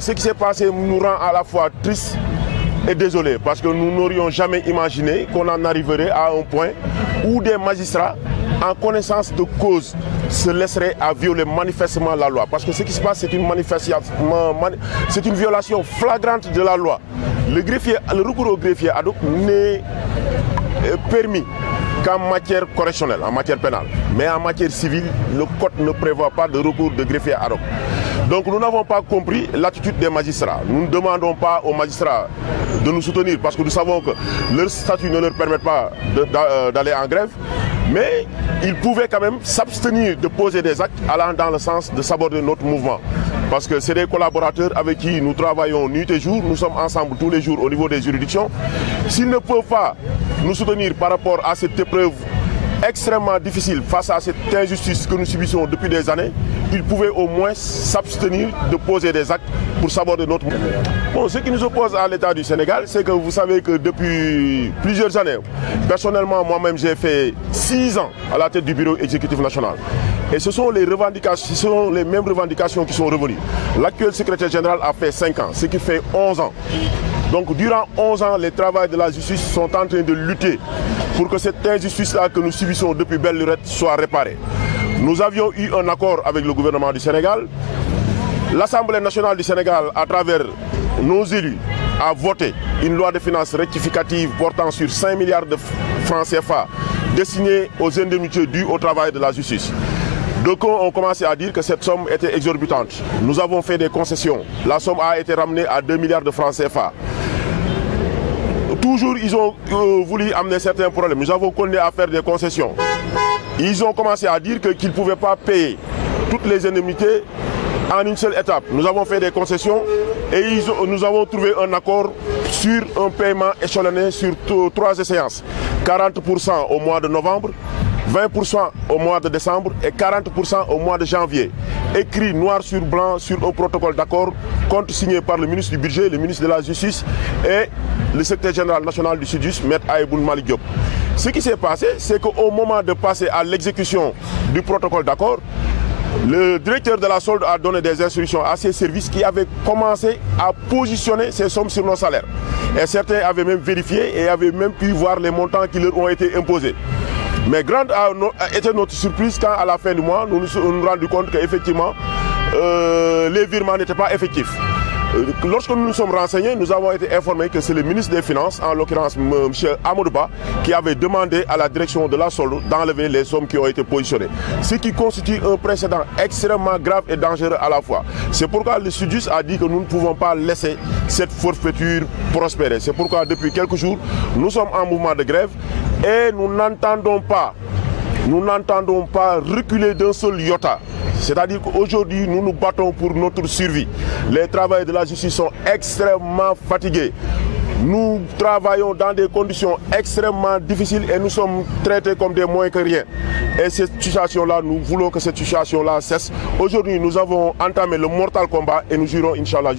ce qui s'est passé nous rend à la fois triste et désolé, parce que nous n'aurions jamais imaginé qu'on en arriverait à un point où des magistrats, en connaissance de cause, se laisseraient à violer manifestement la loi. Parce que ce qui se passe, c'est une violation flagrante de la loi. Le recours au greffier ad hoc n'est permis qu'en matière correctionnelle, en matière pénale. Mais en matière civile, le code ne prévoit pas de recours de greffier ad hoc. Donc nous n'avons pas compris l'attitude des magistrats. Nous ne demandons pas aux magistrats de nous soutenir parce que nous savons que leur statut ne leur permet pas d'aller en grève. Mais ils pouvaient quand même s'abstenir de poser des actes allant dans le sens de saborder notre mouvement. Parce que c'est des collaborateurs avec qui nous travaillons nuit et jour. Nous sommes ensemble tous les jours au niveau des juridictions. S'ils ne peuvent pas nous soutenir par rapport à cette épreuve extrêmement difficile face à cette injustice que nous subissons depuis des années, ils pouvaient au moins s'abstenir de poser des actes pour saborder notre mouvement. Bon, ce qui nous oppose à l'État du Sénégal, c'est que vous savez que depuis plusieurs années, personnellement, moi-même, j'ai fait 6 ans à la tête du bureau exécutif national. Et ce sont les revendications, ce sont les mêmes revendications qui sont revenues. L'actuel secrétaire général a fait 5 ans, ce qui fait 11 ans. Donc durant 11 ans, les travailleurs de la justice sont en train de lutter pour que cette injustice-là que nous subissons depuis belle lurette soit réparée. Nous avions eu un accord avec le gouvernement du Sénégal. L'Assemblée nationale du Sénégal, à travers nos élus, a voté une loi de finances rectificative portant sur 5 milliards de francs CFA destinés aux indemnités dues au travail de la justice. Donc on commencé à dire que cette somme était exorbitante. Nous avons fait des concessions. La somme a été ramenée à 2 milliards de francs CFA. Toujours, ils ont voulu amener certains problèmes. Nous avons continué à faire des concessions. Ils ont commencé à dire qu'ils ne pouvaient pas payer toutes les indemnités en une seule étape. Nous avons fait des concessions et nous avons trouvé un accord sur un paiement échelonné sur 3 échéances. 40% au mois de novembre, 20% au mois de décembre et 40% au mois de janvier. Écrit noir sur blanc sur un protocole d'accord, compte signé par le ministre du Budget, le ministre de la Justice et le secrétaire général national du Sud-Est, M. Aïboun Malik Diop. Ce qui s'est passé, c'est qu'au moment de passer à l'exécution du protocole d'accord, le directeur de la solde a donné des instructions à ses services qui avaient commencé à positionner ces sommes sur nos salaires. Et certains avaient même vérifié et avaient même pu voir les montants qui leur ont été imposés. Mais grande a été notre surprise quand à la fin du mois, nous nous sommes rendus compte qu'effectivement, les virements n'étaient pas effectifs. Lorsque nous nous sommes renseignés, nous avons été informés que c'est le ministre des Finances, en l'occurrence M. Amadouba, qui avait demandé à la direction de la solde d'enlever les sommes qui ont été positionnées. Ce qui constitue un précédent extrêmement grave et dangereux à la fois. C'est pourquoi le Sud-Est a dit que nous ne pouvons pas laisser cette forfaiture prospérer. C'est pourquoi depuis quelques jours, nous sommes en mouvement de grève et nous n'entendons pas reculer d'un seul iota. C'est-à-dire qu'aujourd'hui, nous nous battons pour notre survie. Les travailleurs de la justice sont extrêmement fatigués. Nous travaillons dans des conditions extrêmement difficiles et nous sommes traités comme des moins que rien. Et cette situation-là, nous voulons que cette situation-là cesse. Aujourd'hui, nous avons entamé le mortal combat et nous jurons, Inch'Allah.